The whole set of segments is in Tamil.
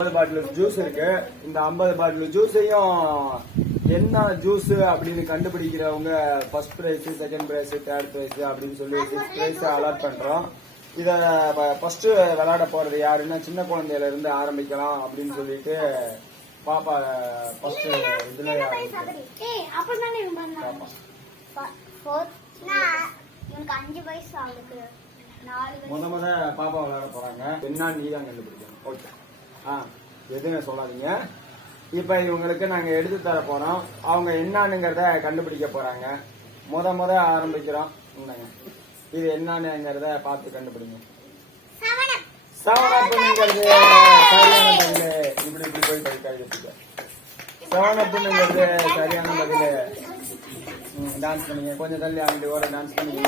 50 பாட்டில் ஜூஸ் இருக்கு. இந்த 50 பாட்டில் ஜூஸையும் என்ன ஜூஸ் அப்படின்னு கண்டுபிடிக்கிறவங்க first prize, second prize, third prize அப்படின்னு சொல்லி 6 பிரைஸ் அலாட் பண்றோம். இத ஃபர்ஸ்ட் விளையாட போறது யாருன்னா சின்ன குழந்தையில இருந்து ஆரம்பிக்கலாம் அப்படின்னு சொல்லிட்டு பாப்பா ஃபர்ஸ்ட் இதுல முத பாப்பா விளையாட போறாங்க. என்ன நீ தான் கண்டுபிடிக்கணும். ஓகே, எதுன்னு சொல்லாதீங்க. இப்ப இவங்களுக்கு நாங்க எடுத்து தர போறோம். அவங்க என்னன்னுங்கிறத கண்டுபிடிக்க போறாங்க. முத ஆரம்பிக்கிறோம். இது என்னன்னுங்கிறத பார்த்து கண்டுபிடிங்க. சவனப்புங்கிறது சரியான பதிலு. இப்படி போய் படிக்க சவனப்புங்கிறது சரியான பதிலு. டான்ஸ் பண்ணீங்க, கொஞ்சம் தள்ளி அங்கே ஒரு டான்ஸ் பண்ணீங்க.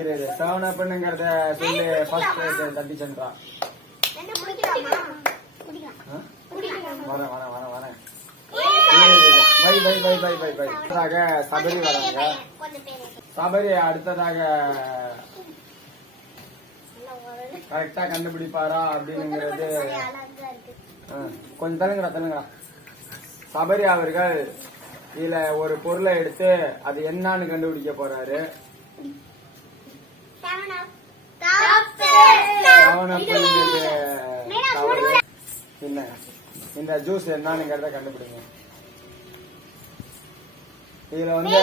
இரு சவனப்புங்கிறத சொல்லி ஃபர்ஸ்ட் தட்டி சென்றா. வரேன். சபரி வராங்க. சபரி அடுத்ததாக கரெக்டா கண்டுபிடிப்பாரா அப்படிங்கிறது கொஞ்சம் தள்ளுங்கடா. சபரி அவர்கள் இதுல ஒரு பொருளை எடுத்து அது என்னன்னு கண்டுபிடிக்க போறாரு. இல்ல, இந்த ஜூஸ் என்னன்னுங்கிறத கண்டுபிடிங்க. இதுல வந்து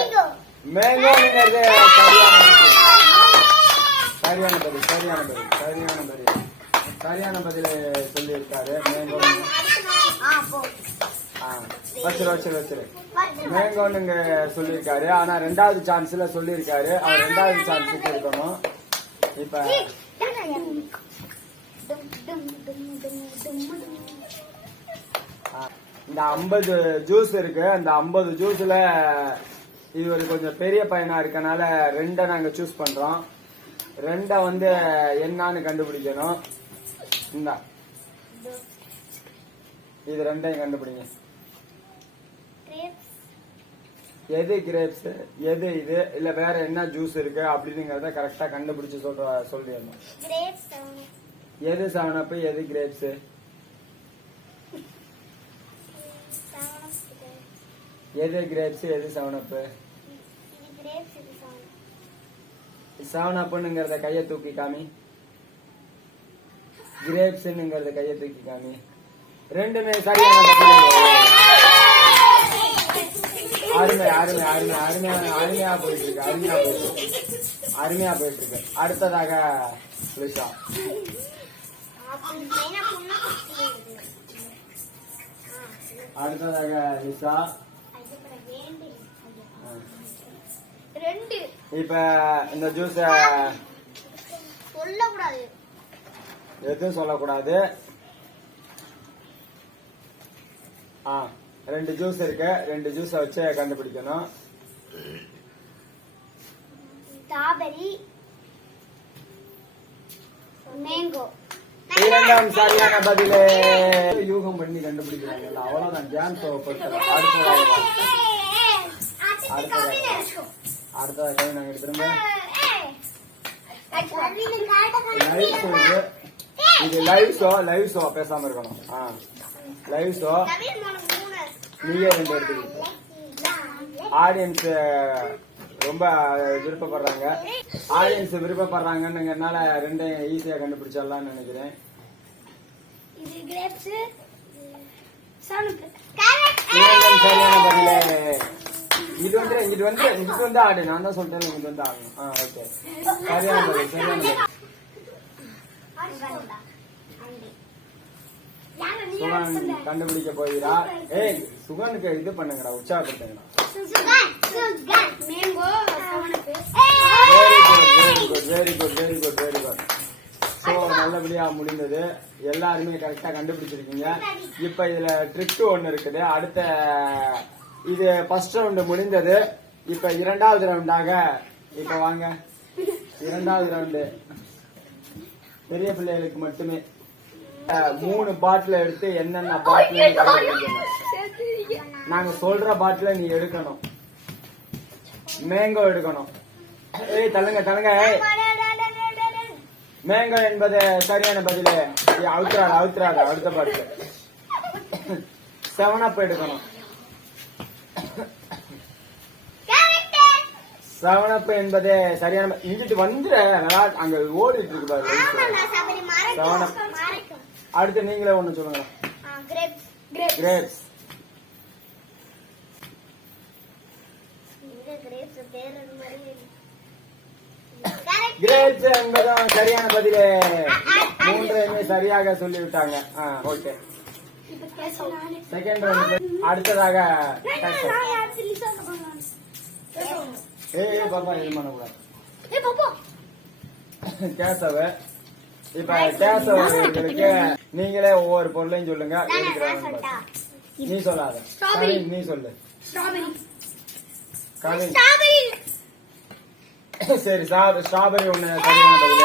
மேங்கோங்கிறது சரியான பதில் சொல்லி இருக்காரு. மேங்கோ வச்சிரு மேங்கோன்னு சொல்லியிருக்காரு. ஆனா 2வது சான்ஸ்ல சொல்லியிருக்காரு. அவர் 2வது சான்ஸுக்கு இருக்கணும். இப்ப இந்த 50 ஜூஸ் இருக்கு. அந்த 50 ஜூஸ்ல இவர் கொஞ்சம் பெரிய பையனா இருக்கனால 2 நாங்க சூஸ் பண்றோம். 2 வந்து என்னன்னு கண்டுபிடிக்கணும். இது 2ஐயும் கண்டுபிடிங்க. எது கிரேப்ஸ், எது இது, இல்ல வேற என்ன ஜூஸ் இருக்கு அப்படிங்கறத கரெக்டா கண்டுபிடிச்சு சொல்லிடணும். எது 7up, எது கிரேப்ஸ்? எது கிரேப்ஸ், எது 7up? 7upங்கிறத கைய தூக்கி காமி. கிரேப்ஸ்ங்கிறத கைய தூக்கி காமி. 2மே சரியான பதில். அருமையா போயிட்டு இருக்கு. அடுத்ததாக லிஷா. இப்ப இந்த ஜூஸ் எதுவும் சொல்லக்கூடாது. 2 ஜூஸ் இருக்கு. 2 ஜூஸ வச்சு கண்டுபிடிக்கணும். Strawberry, mango. 2ஆம் சரியான பதிலே. யூகம் பண்ணி கண்டுபிடிக்கிறாங்க. அவ்வளவுதான். ஜாம் அடுத்ததாக நாங்க திரும்ப இது லைவ் ஷோ பேசாம இருக்கணும். லைவ் ஷோ நீங்க 2 எடுத்துக்கிட்டு ஆடியன்ஸ் ரொம்ப விருப்பப்படுறாங்கன்னுங்கறனால 2ஐயும் ஈஸியா கண்டுபிடிச்சிடலாம்னு நினைக்கிறேன். சரியான பதிலே. இது வந்து ஆடு. நான் தான் சொல்றேன் இங்கிட்டு வந்து ஆடணும். ஓகே, சரியான பதில். சுகன் கண்டுபிடிக்க போகிறா. ஏய், சுகனுக்கு இது பண்ணுங்கடா, உற்சாகப்படுத்துங்கடா. Very good. சோ நல்லபடியா முடிந்தது. எல்லாருமே கரெக்டா கண்டுபிடிச்சிருக்கீங்க. இப்ப இதுல ட்ரிக் ஒண்ணு இருக்குது. அடுத்த இது ஃபர்ஸ்ட் ரவுண்ட் முடிந்தது. இப்ப 2வது ரவுண்டாக இப்ப வாங்க. 2வது ரவுண்டு பெரிய பிள்ளைகளுக்கு மட்டுமே. 3 பாட்டில் எடுத்து என்னென்ன பாட்டில் நாங்க சொல்ற பாட்டில நீ எடுக்கணும். மேங்கோ எடுக்கணும். ஏய் தள்ளுங்க. மேங்கோ என்பது சரியான பதில். அவுத்துறாரு அடுத்த பாட்டு 7up எடுக்கணும். 7up என்பது சரியான இங்கிட்டு வந்துட அங்க ஓடிட்டு இருக்கு பாரு 7up. அடுத்து நீங்களே ஒண்ணு சொல்லுங்க. கிரேப்ஸ் கிரேப்ஸ் என்பதும் சரியான பதிலே. மூன்றையுமே சரியாக சொல்லிவிட்டாங்க. ஓகே. Second round. அடுத்ததாக பாப்பா இது பண்ணக்கூடாது. கேசவ இப்ப கேசவர்களுக்கு நீங்களே ஒவ்வொரு பொருளையும் சொல்லுங்க. நீ சொல்லாத நீ சொல்லு. சரி ஸ்ட்ராபெரி ஒண்ணு சரியான பதில்.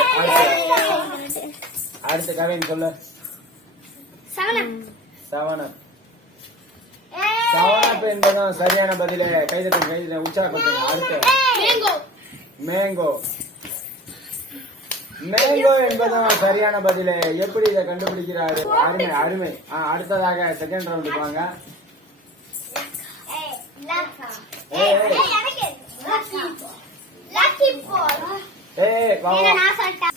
அடுத்து கவின் சொல்லு. 7up என்பதும் சரியான பதில. கைதட்ட உற்சாகப்படுத்துங்க. அடுத்து மேங்கோ என்பதும் சரியான பதில. எப்படி இதை கண்டுபிடிக்கிறாரு? அருமை. அடுத்ததாக செகண்ட் ரவுண்ட் வாங்க.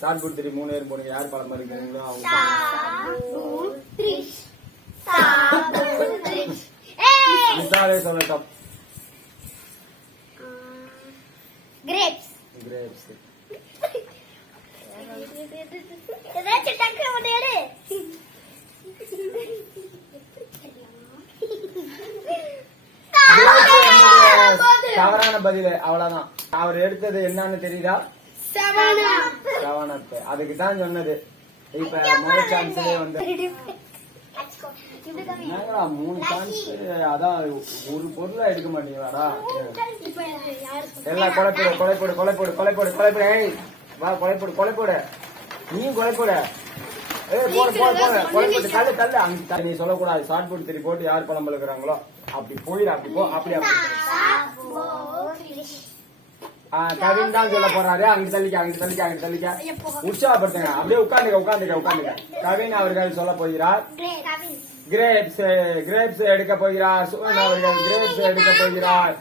சார்புத்திரி 3 பேரும் போனீங்க. யார் பழம் இருக்கிறீங்களோ அவங்க சொல்லட்டும். கிரேப்ஸ் தவறான பதில். அவ்வளவுதான். அவர் எடுத்தது என்னன்னு தெரியுதா? 7up. அதுக்கு தான் சொன்னது. இப்ப முதல் சான்ஸ்லயே வந்து 3 சான்ஸ். அதான் ஒரு பொருளா எடுக்க மாட்டீங்களாடா? எல்லாம் கொலைப்போடு. வா கொலைப்போடு. நீ கொலைப்போடு. கொலைப்போடு தள்ளு. அங்க நீ சொல்லக்கூடாது. ஷார்ட் புட் திரி போட்டு யார் பழம் பழுக்கிறாங்களோ அப்படி போயிடு. அப்படி கவின் தான் சொல்ல போறாரு. அங்க தள்ளிக்க. உற்சாகப்படுத்துங்க. அப்படியே உட்காந்துக்க. கவின் அவர்கள் சொல்ல போகிறார். கிரேப்ஸ் எடுக்க போகிறார். சுவன் அவர்கள் கிரேப்ஸ் எடுக்க போகிறார்.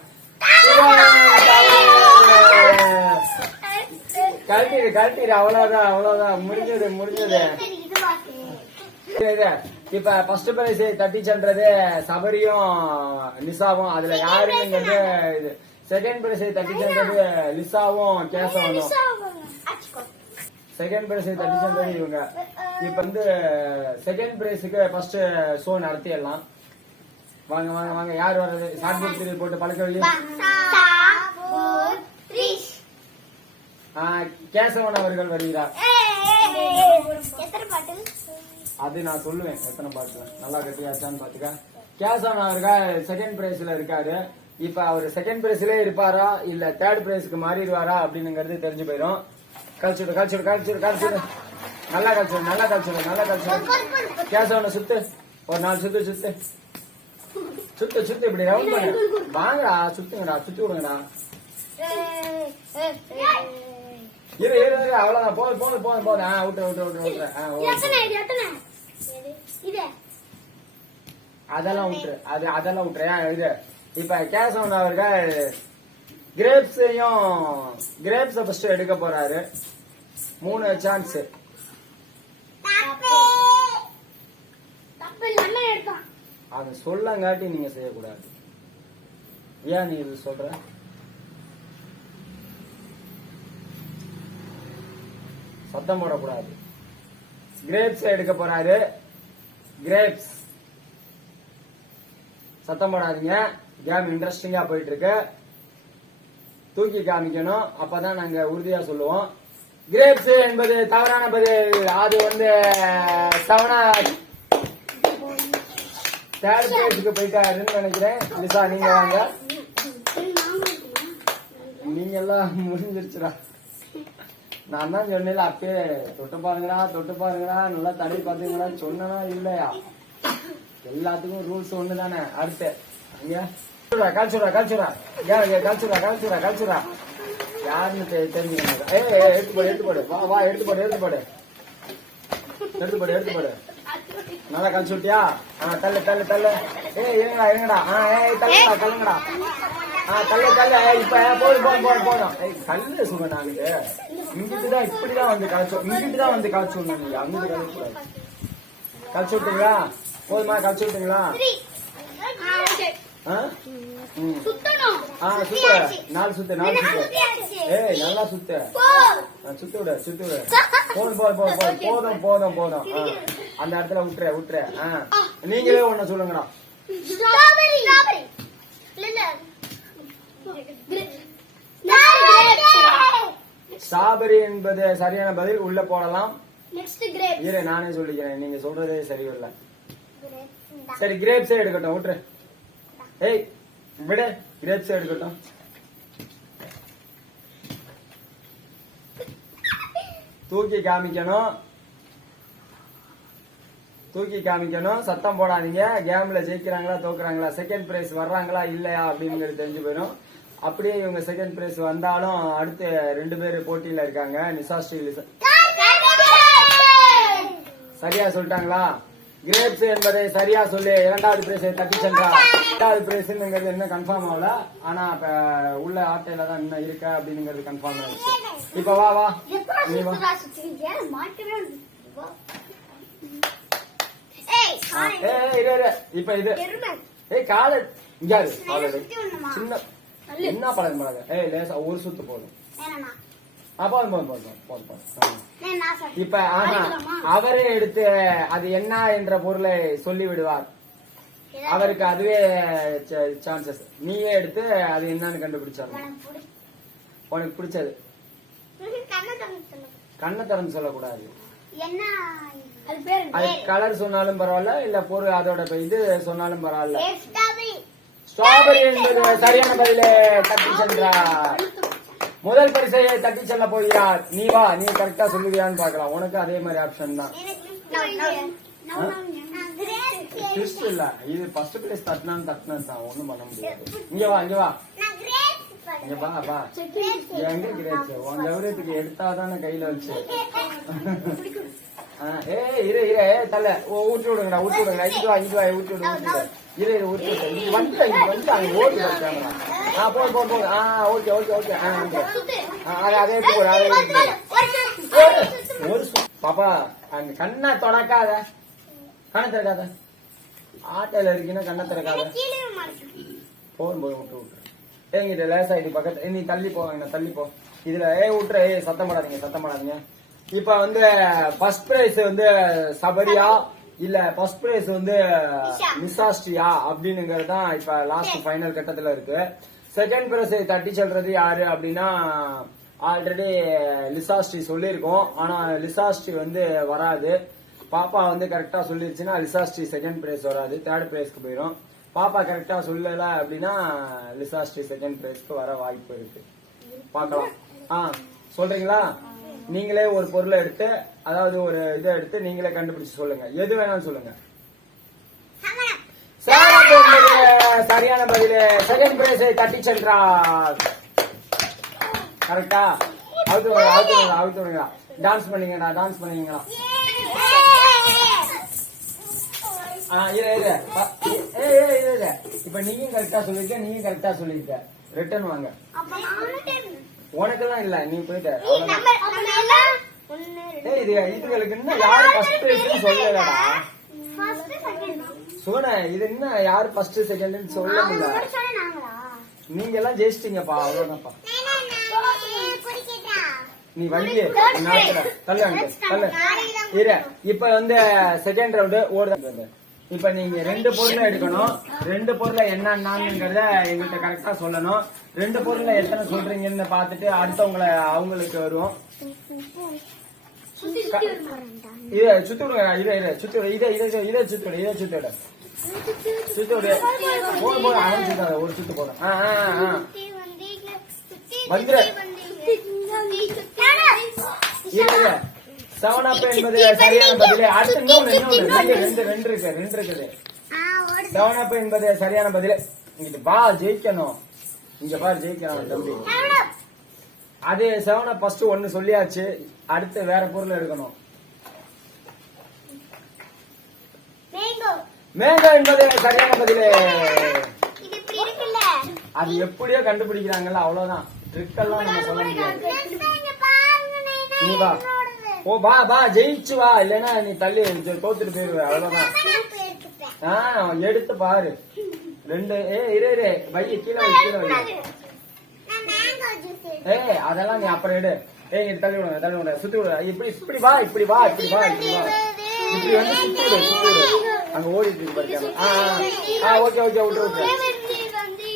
கழட்டிடு. அவ்வளவுதான். முடிஞ்சது. இப்ப ஃபர்ஸ்ட் பிரைஸ் தட்டி சென்றது சபரியும் நிசாவும். அதுல யாருங்கிறது செகண்ட் பிரைஸ் தட்டி சென்றது லிசாவும் கேசவனும். செகண்ட் பிரைஸ் தட்டி சென்றது இவங்க. இப்ப வந்து செகண்ட் பிரைஸுக்கு ஃபர்ஸ்ட் ஷோ நடத்திடலாம். வாங்க. யார் வர்றது? சாட்பூர் போட்டு பழக்க வை. கேசவன் அவர்கள் வருகிறார். அது நான் சொல்லுவேன் எத்தனை பாட்டு. நல்லா கட்டியாச்சான்னு பாத்துக்க. கேசவன் அவர்கள் செகண்ட் பிரைஸ்ல இருக்காரு. இப்ப அவர் செகண்ட் பிரைஸ்ல இருப்பாரா இல்ல தேர்ட் பிரைஸ்க்கு மாறிடுவாரா அப்படின்னுங்கிறது தெரிஞ்சு போயிடும். கழிச்சுடு. நல்லா கழிச்சுடு. கேசவனை சுத்து. ஒரு 4 சுத்து. இப்படி ரவுண்ட் பண்ணு. வாங்கடா சுத்துங்கடா. சுத்தி விடுங்கடா. இரு அவ்வளவுதான். போதும். விட்டுற. அதெல்லாம் விட்டுரு. இது இப்ப கேசவன் அவர்கள் கிரேப்ஸ் ஃபர்ஸ்ட் எடுக்க போறாரு. 3 சான்ஸ். அது சொல்லங்காட்டி நீங்க செய்யக்கூடாது. ஏன் நீ இது சொல்ற? சத்தம் போடக்கூடாது. கிரேப்ஸ் எடுக்க போறாரு. கிரேப்ஸ் சத்தம் போடாதீங்க. கேம் இன்ட்ரெஸ்டிங்கா போயிட்டு இருக்கு. தூக்கி காமிக்கணும். அப்பதான் நாங்க உறுதியா சொல்லுவோம். கிரேப்ஸ் என்பது தவறான பதில். அது வந்து தேர்ட் பிளேஸுக்கு போயிட்டாருன்னு நினைக்கிறேன். லிசா நீங்க வாங்க. நீங்க எல்லாம் முடிஞ்சிருச்சுடா. நான் தான் சொன்னேன் அப்பயே தொட்டு பாருங்கடா நல்லா தடை பாத்துங்களா சொன்னா இல்லையா? எல்லாத்துக்கும் ரூல்ஸ் ஒண்ணு தானே. அடுத்து கல்ச்சுரா யாருன்னு தெரிஞ்சுக்கணும். எடுத்து போடு. வா எடுத்து போடு. எடுத்து போடு எடுத்து போடு. நல்லா கழிச்சு விட்டியா? தள்ளு தள்ளு தள்ளு. ஏய் இருங்கடா இருங்கடா. ஏய் தள்ளுங்கடா தள்ளுங்கடா. தள்ளு தள்ளு. இப்ப போதும் போதும் போதும் போதும். கல்லு சுகன் ஆகுது. இங்கிட்டுதான் இப்படிதான் வந்து கழிச்சு, இங்கிட்டுதான் வந்து கழிச்சு விடணும். நீங்க அங்கிட்டு கழிச்சு கூடாது. கழிச்சு விட்டீங்களா? போதுமா? கழிச்சு விட்டீங்களா? சுத்து 4 சுத்து 4 சுத்து. ஏய் நல்லா சுத்து. சுத்து விடு சுத்து விடு. போதும் போதும் போதும் போதும் போதும் போதும். அந்த இடத்துல விட்டுரு விட்டுரு. நீங்களே ஒண்ணு சொல்லுங்கடா. ஸ்ட்ராபெரி என்பது சரியான பதில். உள்ள போடலாம். இரு நானே சொல்லிக்கிறேன். நீங்க சொல்றதே சரியில்லை. சரி கிரேப்ஸே எடுக்கட்டும். விட்டுரு. ஏய் விடு. கிரேப்ஸே எடுக்கட்டும். தூக்கி காமிக்கணும். தூக்கி காமிக்கணும். சத்தம் போடாதீங்க. கேம்ல ஜெயிக்கிறாங்களா தோக்குறாங்களா, செகண்ட் பிரைஸ் வர்றாங்களா இல்லையா அப்படிங்கிறது தெரிஞ்சு போயிடும். அப்படியே இவங்க செகண்ட் பிரைஸ் வந்தாலும் அடுத்து 2 பேர் போட்டியில இருக்காங்க. நிசாஸ்ரீ சரியா சொல்லிட்டாங்களா? கிரேப்ஸ் என்பதை சரியா சொல்லி 2வது பிரைஸ் தட்டி சென்றா. 2வது பிரைஸ்ங்கிறது என்ன கன்ஃபார்ம் ஆகல. ஆனா உள்ள ஆட்டையில தான் இன்னும் இருக்க அப்படிங்கிறது கன்ஃபார்ம் ஆயிடுச்சு. இப்ப வா வா நீ வா. இப்ப இது கால இங்க சின்ன என்ன பழம் பழக. லேசா ஒரு சுத்து போதும். இப்ப அவரே எடுத்து அது என்ன என்ற பொருளை சொல்லி விடுவார். அவருக்கு அதுவே சான்சஸ். நீயே எடுத்து அது என்னன்னு கண்டுபிடிச்சாரு. உனக்கு பிடிச்சது கண்ணை திறந்து சொல்லக்கூடாது. அது கலர் சொன்னாலும் பரவாயில்ல, இல்ல பொருள் அதோட இது சொன்னாலும் பரவாயில்ல. ஸ்ட்ராபெரி என்பது சரியான பதிலே தட்டி சென்றார். முதல் பரிசையை தட்டி செல்ல போகிறார். நீ வா. நீ கரெக்டா சொல்லுவியான்னு பாக்கலாம். உனக்கு அதே மாதிரி ஆப்ஷன் தான். இல்ல இது ஃபர்ஸ்ட் பிளேஸ் தட்டினான்னு தட்டினது தான். ஒண்ணும் பண்ண முடியாது. இங்க வா இங்க வா இங்க வா வா. எங்க கிரேப்ஸ் உங்க எவரேத்துக்கு எடுத்தாதானே கையில வச்சு. இரு இரு தள்ள ஊட்டி விடுங்கடா ஊட்டி விடுங்கடா. இது வா இது வா ஊட்டி விடுங்க. இரு இரு ஊட்டி விடு. இது வந்து வந்து அங்க ஓடி கேமரா. போடு போடு போடு. Okay okay okay. அதே போடு அதே ஒரு பாப்பா. அந்த கண்ணை தொடக்காத. கண்ணை திறக்காத. ஆட்டையில இருக்குன்னா கண்ணை திறக்காத. போதும் போதும் விட்டு விட்டுரு. எங்கிட்ட லேசா இது பக்கத்து. நீ தள்ளி போவாங்க தள்ளி போ. இதுல விட்டுரு. சத்தம் போடாதீங்க சத்தம் போடாதீங்க. இப்ப வந்து ஃபர்ஸ்ட் பிரைஸ் வந்து சபரியா இல்ல ஃபர்ஸ்ட் பிரைஸ் வந்து நிசாஸ்ரீயா அப்படிங்கிறது தான் இப்ப லாஸ்ட் ஃபைனல் கட்டத்துல இருக்கு. செகண்ட் பிரைஸ் தட்டி செல்றது யாரு அப்படின்னா ஆல்ரெடி லிசாஸ்ரீ சொல்லியிருக்கோம். ஆனா லிசாஸ்ரீ வந்து வராது. பாப்பா வந்து கரெக்டா சொல்லிருச்சுன்னா லிசாஸ்ரீ செகண்ட் பிரைஸ் வராது, தேர்ட் பிரைஸ்க்கு போயிடும். பாப்பா கரெக்டா சொல்லல அப்படின்னா லிசாஸ்ரீ செகண்ட் பிரைஸ்க்கு வர வாய்ப்பு இருக்கு. பாக்கலாம். சொல்றீங்களா? நீங்களே ஒரு பொருளை எடுத்து, அதாவது ஒரு இதை எடுத்து நீங்களே கண்டுபிடிச்சு சொல்லுங்க. எது வேணாலும் சொல்லுங்க. சரியான பதில். செகண்ட் பிரைஸை தட்டி சென்றார். கரெக்டா? அவுத்துடுங்க. டான்ஸ் பண்ணீங்கடா டான்ஸ் பண்ணீங்களா? இப்ப நீங்க கரெக்டா சொல்லிருக்க, நீங்க கரெக்டா சொல்லிருக்க. ரிட்டர்ன் வாங்க. உனக்கெல்லாம் இல்ல, நீ போயிட்ட. இதுகளுக்கு இன்னும் யாரு ஃபர்ஸ்ட் பிரைஸ் சொல்லலடா. சோன இது என்ன யாரு ஃபர்ஸ்ட் செகண்ட் சொல்ல முடியல. நீங்க எல்லாம் ஜெயிச்சிட்டீங்கப்பா. அவ்வளவுதான்ப்பா. நீ வண்டியே தள்ள தள்ள. இப்ப வந்து செகண்ட் ரவுண்டு ஓடுது. இப்ப நீங்க 2 பொருளை எடுக்கணும். 2 பொருளை என்னங்கிறத எங்கள்கிட்ட கரெக்டா சொல்லணும். 2 பொருளை எத்தனை சொல்றீங்கன்னு பாத்துட்டு அடுத்தவங்களை அவங்களுக்கு வருவோம். இத சுத்தி விடுங்க. இதை சுத்தி விடு. இதை சுத்தி விடு. இதை சுத்தி விடு. சுத்தி விடு. போது அவன் சுத்தாத. ஒரு சுத்து போதும். வந்துரு. 7 up என்பது சரியான பதிலே. அடுத்து இன்னொன்று 2 இருக்குது. 7 up என்பது சரியான பதிலே. இங்க பா ஜெயிக்கணும். இங்க பாரு ஜெயிக்கணும் தம்பி. அதே 7 up ஃபர்ஸ்ட் 1 சொல்லியாச்சு. அடுத்து வேற பொருள் எடுக்கணும். மேங்கோ என்பது சரியான பதிலே. இது இப்படி இருக்குல்ல. அது எப்படியோ கண்டுபிடிக்கிறாங்கல்ல, அவ்வளவுதான். ட்ரிக் எல்லாம் நம்ம சொல்ல முடியாது. இங்க பாருங்க நைனா. நீ வா. ஓ வா வா, ஜெயிச்சு வா, இல்லன்னா நீ தள்ளி தோத்துட்டு போயிருவ, அவ்வளவுதான். எடுத்து பாரு. ரெண்டு இரு வைய கீழே வை, கீழே வை. நான் மேங்கோ ஜூஸ். அதெல்லாம் நீ அப்புறம் எடு. இங்க தள்ளி விடுங்க சுத்தி விடு. இப்படி இப்படி வா, இப்படி வா, இப்படி வா, இப்படி வா. இப்படி வந்து சுத்தி விடு. அங்க ஓடிட்டு இருக்கு பாருங்க. ஓகே ஓகே,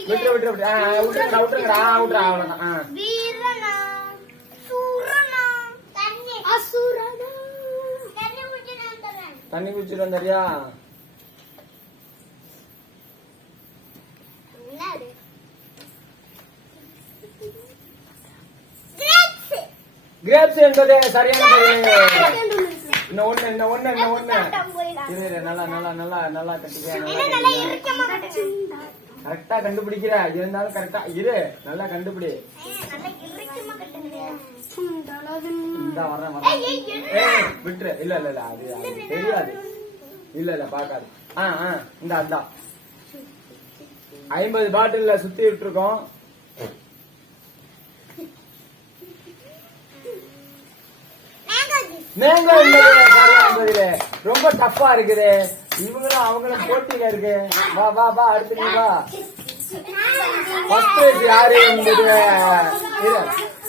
விட்டுரு விட்டுருங்கடா, அவ்வளவுதான். வீரனா சூரனா தண்ணி அசுரனா தண்ணி குடிச்சிட்டு வந்துறேன். தண்ணி குடிச்சிட்டு வந்தறியா? என்னது? கிரேப்ஸ் என்பது சரியான பதில். இன்னும் ஒண்ணு. இரு, நல்லா கட்டிக்க. கரெக்டா கண்டுபிடிக்கிற, இருந்தாலும் கரெக்டா இரு, நல்லா கண்டுபிடி. இந்த வரேன். விட்டுரு. இல்ல அது தெரியாது. இல்ல பாக்காது. இந்த 50 பாட்டில்ல சுத்தி விட்டு இருக்கோம். மேங்கோ என்பது சரியான பதிலே. ரொம்ப டஃப்பா இருக்குது. இவங்களும் அவங்களும் போட்டியில இருக்கு. வா அடுத்து நீ வா. ஃபர்ஸ்ட் பிரைஸ் யாரு என்பது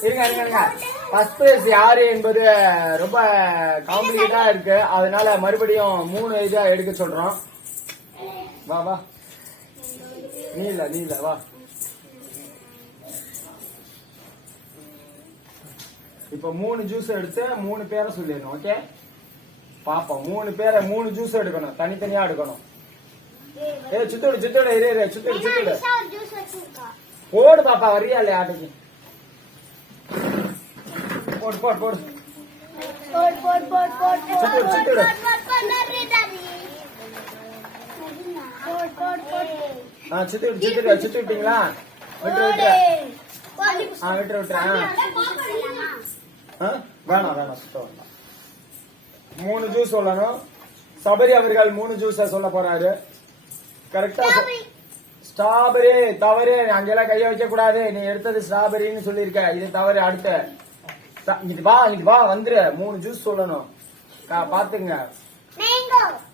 இருங்க. ஃபர்ஸ்ட் பிரைஸ் யாரு என்பது ரொம்ப காம்ப்ளிகேட்டா இருக்கு. அதனால மறுபடியும் 3 இதா எடுக்க சொல்றோம். வா. நீ இல்ல வா. இப்ப 3 ஜூஸ் எடுத்து 3 பேரை சொல்லிடணும். ஓகே பாப்போம். 3 பேரை 3 ஜூஸ் எடுக்கணும், தனித்தனியா எடுக்கணும். சுத்தோடு சுத்தோடு போடு பாப்பா. வரியா இல்லையா ஆட்டுக்கு? போடு. சுத்தோடு. சுத்திட்டீங்களா? விட்டுரு. வேணாம் சுத்த வேண்டாம். 3 ஜூஸ் சொல்லணும். சபரி அவர்கள் 3 ஜூஸ் சொல்ல போறாரு. கரெக்டா? ஸ்ட்ராபெரி தவறு. அங்கெல்லாம் கைய வைக்க கூடாது. நீ எடுத்தது ஸ்ட்ராபெரின்னு சொல்லிருக்க, இது தவறு. அடுத்த வா வந்துரு. 3 ஜூஸ் சொல்லணும். பாத்துங்க.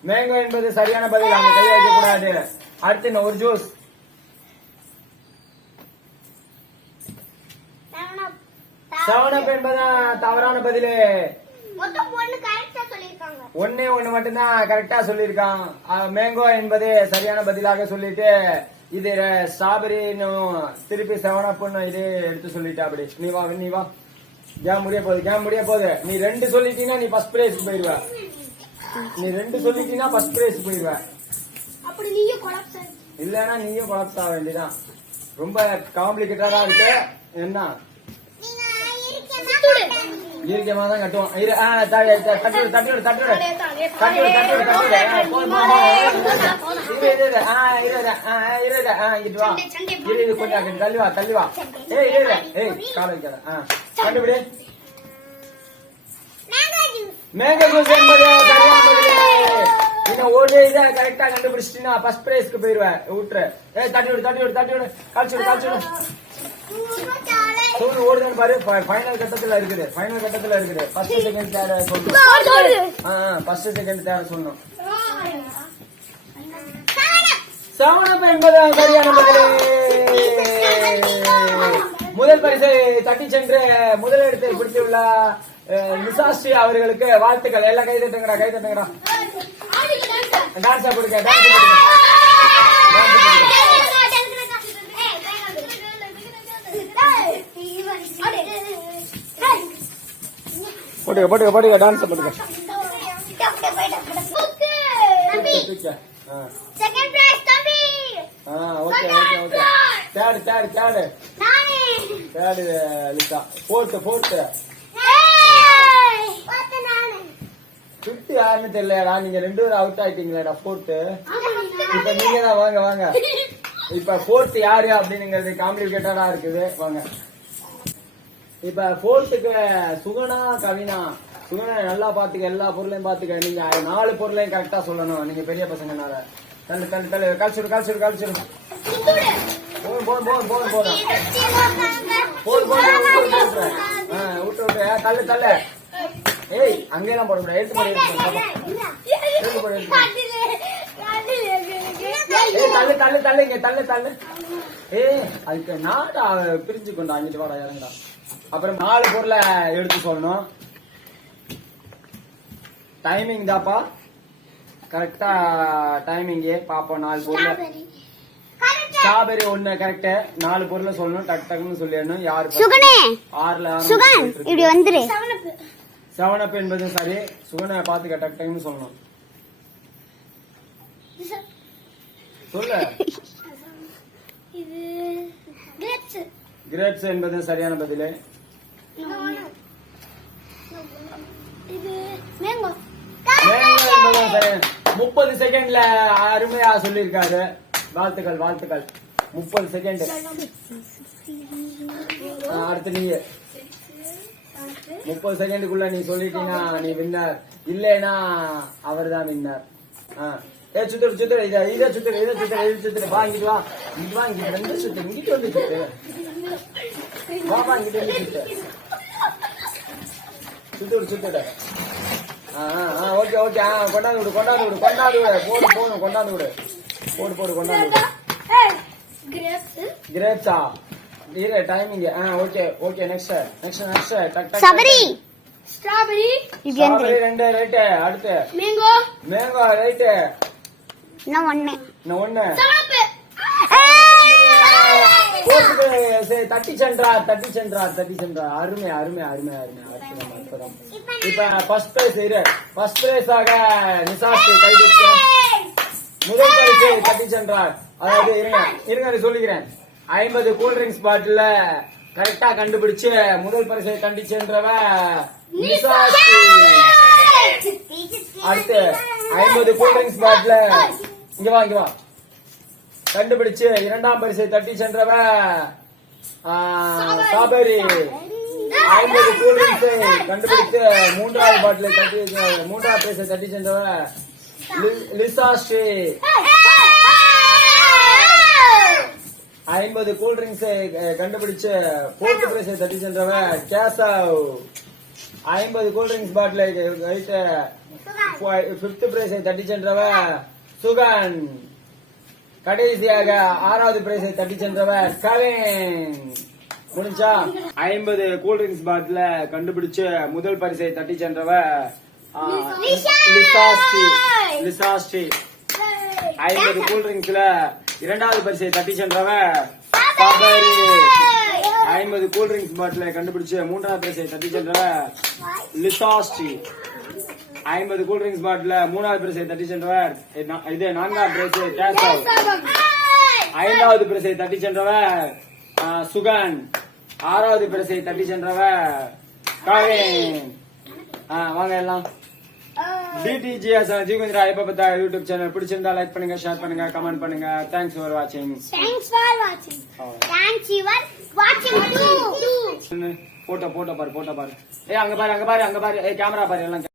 மேங்கோ என்பது சரியான பதில். அங்க கைய வைக்க கூடாது. அடுத்து இன்னும் 1 ஜூஸ். செவனப் என்பதான் தவறான பதிலே. ஒன்னே ஒண்ணு மட்டும்தான் கரெக்டா சொல்லிருக்கான். மேங்கோ என்பது சரியான பதிலாக சொல்லிட்டு இது ஸ்ட்ராபெரி திருப்பி 7 இது எடுத்து சொல்லிட்டா. அப்படி நீ வா. கேம் முடிய போகுது. நீ 2 சொல்லிட்டீங்கன்னா நீ ஃபர்ஸ்ட் பிரைஸ் போயிருவ. இல்லன்னா நீயும் கொலாப்ஸ் ஆக வேண்டியதான். ரொம்ப காம்ப்ளிகேட்டடா இருக்கு. என்ன இயற்கையா தான் கட்டுவோம். கொஞ்சம் தள்ளிவா. கால வைக்காத. கண்டுபிடி. மேங்கோ ஜூஸ் என்பது இன்னும் ஒரு இதை கரெக்டா கண்டுபிடிச்சிட்டீங்கன்னா ஃபர்ஸ்ட் பிரைஸ்க்கு போயிருவேன். விட்டுரு. தட்டி விடு. காய்ச்சி சூடு ஓடுதுன்னு பாரு. ஃபைனல் கட்டத்துல இருக்குது. ஃபர்ஸ்ட் செகண்ட் தேர்ட் சொல்லணும். செவனப் என்பது சரியான பதிலே. முதல் பரிசை தட்டி சென்று முதலிடத்தை பிடித்துள்ள நிசாஸ்ரீ அவர்களுக்கு வாழ்த்துக்கள். எல்லாம் கை தட்டுங்கடா. டான்ஸா கொடுக்க. போட்டுக்க டான்ஸ் போட்டுக்க. Third Lisa. ஃபோர்த்து 5th யாருன்னு தெரியலடா. நீங்க 2 பேரும் அவுட் ஆயிட்டீங்களா? ஃபோர்த்து இப்ப நீங்க தான். வாங்க. இப்ப 4th யாரு அப்படிங்கிறது காம்ப்ளிகேட்டடா இருக்குது. வாங்க. இப்ப 4th சுகுணா கவினா. சுகுணா நல்லா பாத்துக்க. எல்லா பொருளையும் பாத்துக்க. நீங்க 4 பொருளையும் கரெக்டா சொல்லணும். நீங்க பெரிய பசங்கனால தள்ளு தள்ளு தள்ளு கழிச்சுடு கழிச்சுடு கழிச்சுடு இதுடு. போதும் போதும் போதும் போதும் போதும் விட்டு விட்டு தள்ளு தள்ளு ஏய் அங்கெல்லாம் போடக்கூடாது எடுத்து போட எடுத்து போட ஏய் தள்ளு தள்ளு தள்ளு இங்க தள்ளு தள்ளு ஏய் அதுக்கு நாடா பிரிஞ்சு கொண்டு அங்கிட்டு வாடா இறங்கடா அப்புறம் 4 பொருளை எடுத்து சொல்லணும் டைமிங் தாப்பா கரெக்டா டைமிங் பாப்போம் 4 பொருள் ஸ்ட்ராபெரி 1 கரெக்ட் 4 பொருளை சொல்லணும் டக்கு டக்குன்னு சொல்லிடணும் யாரு சுகனே 6ல சுகன் இப்படி வந்துரு 7 up என்பது சரி சுகனை பாத்துக்க டக்கு டக்குன்னு சொல்லணும் சொல்லு இது கிரேப்ஸ் கிரேப்ஸ் என்பது சரியான பதில் இது மேங்கோ மேங்கோ என்பதும் சரியான 30 செகண்ட்ல அருமையா சொல்லியிருக்காரு வாழ்த்துக்கள் வாழ்த்துக்கள் 30 செகண்ட் அடுத்து நீங்க 30 செகண்டுக்குள்ள நீ சொல்லிட்டீங்கன்னா நீ வின்னர் இல்லைன்னா அவர் தான் வின்னர் ஏ சுத்துரு சுத்துரு இதை சுத்துரு இதை சுத்துரு இதை சுத்துரு வா இங்கிட்டு வா இங்கிட்டு வா இங்கிட்டு வந்து சுத்து இங்கிட்டு வந்து சுத்து வா இங்கிட்டு வந்து சுத்து சுத்துடு சுத்துடு ஓகே ஓகே கொண்டாந்து விடு கொண்டாந்து விடு கொண்டாந்து விடு போடு போடு கொண்டாந்து விடு போடு போடு கொண்டாந்து விடு கிரேப்ஸ் கிரேப்ஸா இரு timing okay okay next next next டக் டக் ஸ்ட்ராபெரி ஸ்ட்ராபெரி ஸ்ட்ராபெரி 2 ரைட் அடுத்து மேங்கோ மேங்கோ ரைட் நான் ஒண்ணே நான் 1 சவப்பு தட்டி சென்றா அருமை அருமை அருமை அருமை அற்புதம் இப்ப ஃபர்ஸ்ட் பிரைஸ் இரு ஃபர்ஸ்ட் பிரைஸாக நிசாஸ்தி கைவிட்டு முதல் பரிசை தட்டி சென்றார் அதாவது இருங்க சொல்லிக்கிறேன் 50 கூல்ட்ரிங்க்ஸ் பாட்டில கரெக்டா கண்டுபிடிச்சு முதல் பரிசை கண்டி சென்றவ நிசாஸ்தி அடுத்து 50 கூல்ட்ரிங்க்ஸ் பாட்டில இங்க வா கண்டுபிடிச்சு 2ஆம் பரிசை தட்டி சென்றவ ஸ்ட்ராபெரி 50 கூல்ட்ரிங்க்ஸை கண்டுபிடித்து 3ஆவது பாட்டிலை தட்டி 3ஆவது பரிசை தட்டி சென்றவ லிசாஸ்ரீ 50 கூல்ட்ரிங்க்ஸை கண்டுபிடிச்சு 4th பிரைஸை தட்டி சென்றவ கேசவ் 50 கூல்ட்ரிங்க்ஸ் பாட்டிலை வைத்து 5th பிரைஸை தட்டி சென்றவ சுகன் கடைசியாக 6வது பிரைஸை தட்டி சென்றவர் கவின் முடிஞ்சா 50 கூல்ட்ரிங்க்ஸ் பாட்டில கண்டுபிடிச்சு முதல் பரிசை தட்டி சென்றவர் லிசாஸ்ரீ 50 கூல்ட்ரிங்க்ஸ்ல 2வது பரிசை தட்டி சென்றவர் ஸ்ட்ராபெரி 50 கூல்ட்ரிங்க்ஸ் பாட்டில கண்டுபிடிச்சு 3வது பரிசை தட்டி சென்றவர் லிசாஸ்ரீ 50 கூல்ட்ரிங்க்ஸ் பாட்டில 3வது பிரைஸை தட்டி சென்றவர் இது 4ஆம் பிரைஸை கேசவ் 5வது பிரைஸை தட்டி சென்றவர் சுகன் 6வது பிரைஸை தட்டி சென்றவர் கவின் வாங்க எல்லாம் டிடிஜிஎஸ் ஜீவந்திரா ஐப்ப பத்தா யூடியூப் சேனல் பிடிச்சிருந்தா லைக் பண்ணுங்க ஷேர் பண்ணுங்க கமெண்ட் பண்ணுங்க தேங்க்ஸ் ஃபார் வாட்சிங் போட்டோ பாரு ஏ அங்க பாரு கேமரா பாரு எல்லாம்